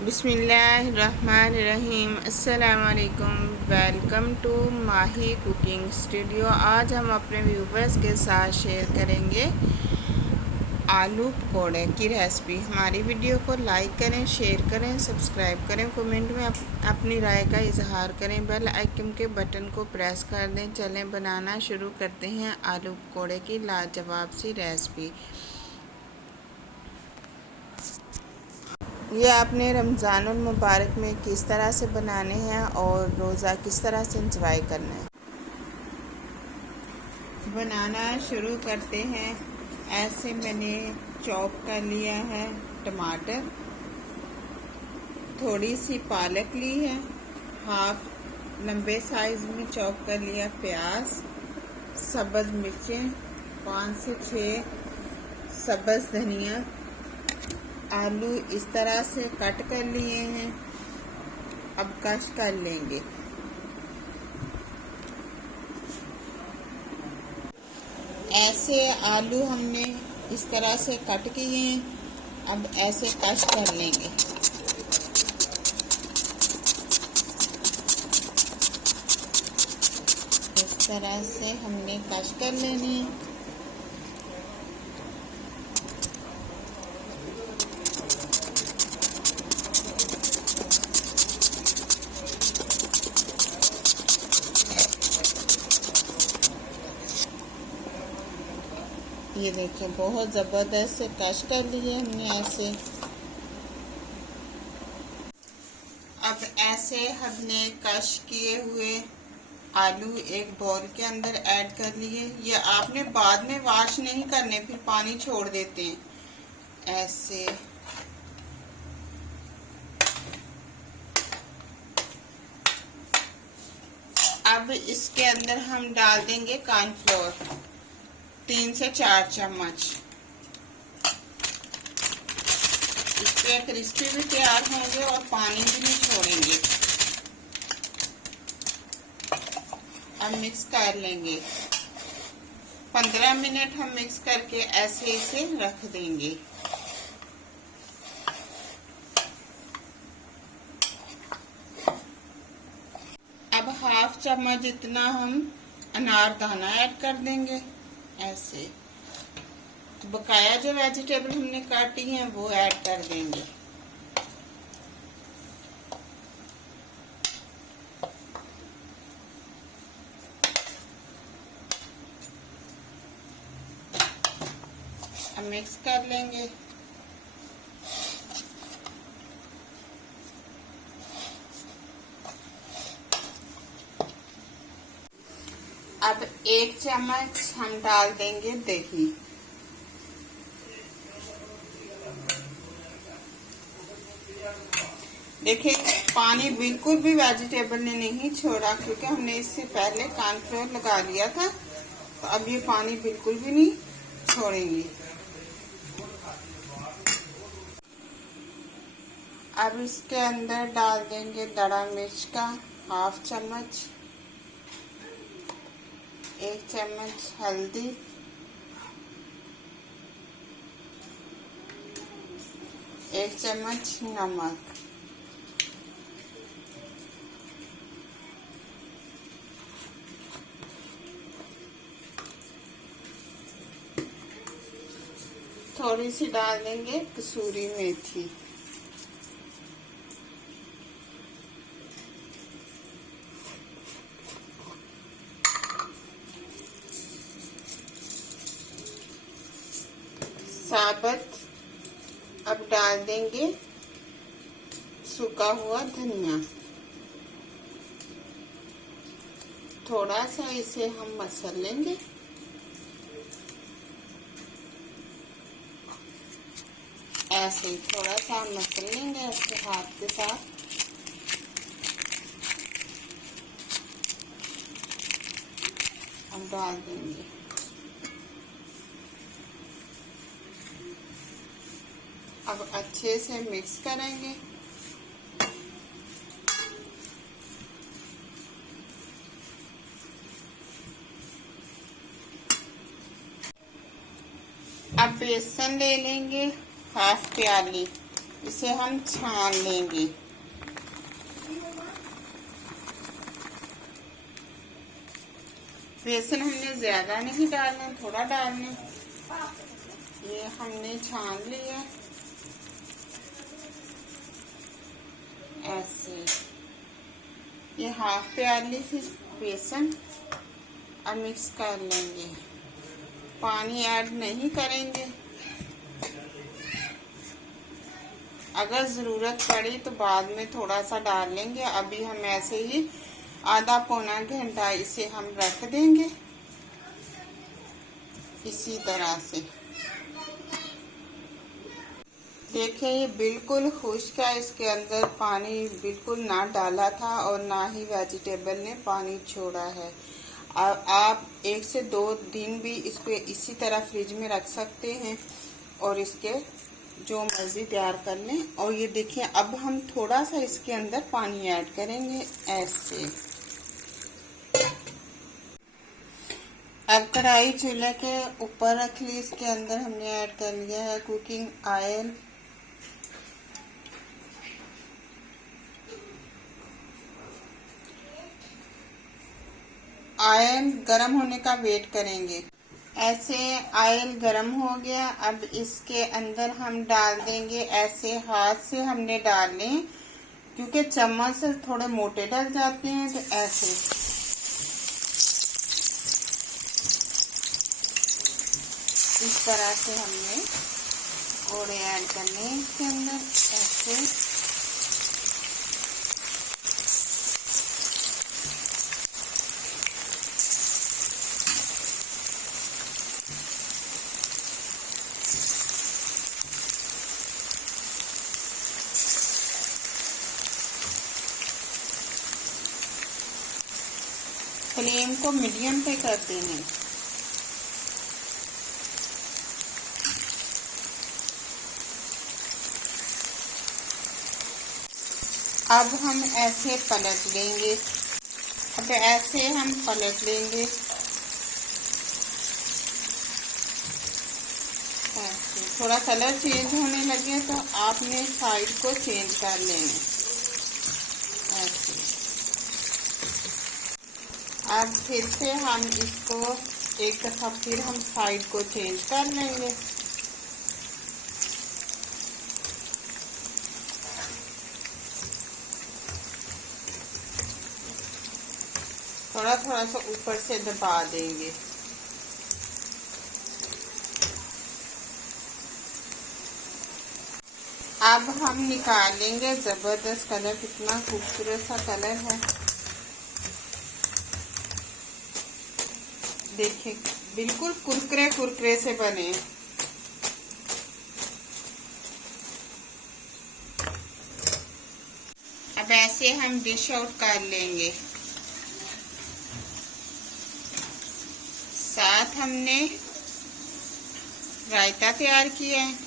बिस्मिल्लाहिर्रहमानिर्रहीम। अस्सलाम वालेकुम। Welcome to Mahi cooking studio. आज हम अपने व्यूवर्स के साथ शेयर करेंगे आलू पकौड़े की रेसिपी। हमारी वीडियो को लाइक करें, शेयर करें, सब्सक्राइब करें, कमेंट में अपनी राय का इजहार करें, बेल आइकन के बटन को प्रेस कर दें। चलें बनाना शुरू करते हैं आलू पकौड़े की लाजवाब सी रेसिपी। ये आपने रमज़ानुल मुबारक में किस तरह से बनाने हैं और रोज़ा किस तरह से इंजॉय करना है। बनाना शुरू करते हैं। ऐसे मैंने चॉप कर लिया है टमाटर, थोड़ी सी पालक ली है, हाफ लंबे साइज में चॉप कर लिया प्याज, सब्ज़ मिर्चें 5 से 6, सब्ज़ धनिया, आलू इस तरह से कट कर लिए हैं। अब कश कर लेंगे। ऐसे आलू हमने इस तरह से कट किए हैं। अब ऐसे कश कर लेंगे। इस तरह से हमने कश कर लेनी है। ये देखिए बहुत ज़बरदस्त से कश कर लिए हमने ऐसे। अब ऐसे हमने कश किए हुए आलू एक बाउल के अंदर ऐड कर लिए। ये आपने बाद में वॉश नहीं करने, फिर पानी छोड़ देते हैं ऐसे। अब इसके अंदर हम डाल देंगे कॉर्नफ्लोर 3 से 4 चम्मच। इससे क्रिस्पी भी तैयार होंगे और पानी भी नहीं छोड़ेंगे। अब मिक्स कर लेंगे। 15 मिनट हम मिक्स करके ऐसे इसे रख देंगे। अब हाफ चम्मच जितना हम अनारदाना ऐड कर देंगे ऐसे। तो बकाया जो वेजिटेबल हमने काटी हैं वो ऐड कर देंगे। अब मिक्स कर लेंगे। अब 1 चम्मच हम डाल देंगे दही। देखिए पानी बिल्कुल भी वेजिटेबल ने नहीं छोड़ा, क्योंकि हमने इससे पहले कॉर्नफ्लोर लगा लिया था। तो अब ये पानी बिल्कुल भी नहीं छोड़ेंगे। अब इसके अंदर डाल देंगे दड़ा मिर्च का हाफ चम्मच, 1 चम्मच हल्दी, 1 चम्मच नमक, थोड़ी सी डाल देंगे कसूरी मेथी। साबुत अब डाल देंगे सूखा हुआ धनिया। थोड़ा सा इसे हम मसल लेंगे। ऐसे ही थोड़ा सा हम मसल लेंगे ऐसे हाथ के साथ। हम डाल देंगे। अब अच्छे से मिक्स करेंगे। अब बेसन ले लेंगे हाफ प्याली। इसे हम छान लेंगे। बेसन हमने ज्यादा नहीं डालना, थोड़ा डालना। ये हमने छान लिया ऐसे। ये हाफ प्याली से बेसन अब मिक्स कर लेंगे, पानी ऐड नहीं करेंगे। अगर ज़रूरत पड़ी तो बाद में थोड़ा सा डाल लेंगे। अभी हम ऐसे ही आधा पौना घंटा इसे हम रख देंगे इसी तरह से। देखिए ये बिल्कुल खुश्क है, इसके अंदर पानी बिल्कुल ना डाला था और ना ही वेजिटेबल ने पानी छोड़ा है। अब आप 1 से 2 दिन भी इसको इसी तरह फ्रिज में रख सकते हैं और इसके जो मर्जी तैयार कर लें। और ये देखिए अब हम थोड़ा सा इसके अंदर पानी ऐड करेंगे ऐसे। अब कढ़ाई चूल्हे के ऊपर रख ली, इसके अंदर हमने ऐड कर लिया है कुकिंग ऑयल। ऑयल गरम होने का वेट करेंगे। ऐसे ऑयल गरम हो गया। अब इसके अंदर हम डाल देंगे, ऐसे हाथ से हमने डालने, क्योंकि चम्मच से थोड़े मोटे डल जाते हैं, तो ऐसे इस तरह से हमने कोड़े ऐड करने हैं इसके अंदर ऐसे। फ्लेम को मीडियम पे करते हैं। अब हम ऐसे पलट लेंगे। अब ऐसे हम पलट लेंगे ऐसे। थोड़ा कलर चेंज होने लगे तो आपने साइड को चेंज कर लेना ऐसे। अब फिर से हम इसको एक दफ़ा फिर हम साइड को चेंज कर लेंगे। थोड़ा थोड़ा सा ऊपर से दबा देंगे। अब हम निकाल लेंगे। जबरदस्त कलर, कितना खूबसूरत सा कलर है। देखिए बिल्कुल कुरकुरे कुरकुरे से बने। अब ऐसे हम डिश आउट कर लेंगे। साथ हमने रायता तैयार किया है।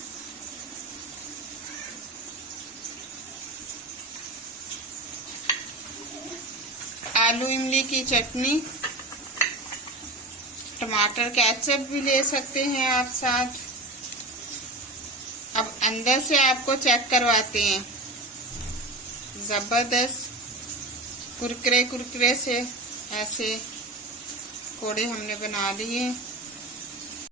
आलू इमली की चटनी, टमाटर केचप भी ले सकते हैं आप साथ। अब अंदर से आपको चेक करवाते हैं। जबरदस्त कुरकुरे कुरकुरे से ऐसे कोड़े हमने बना लिए।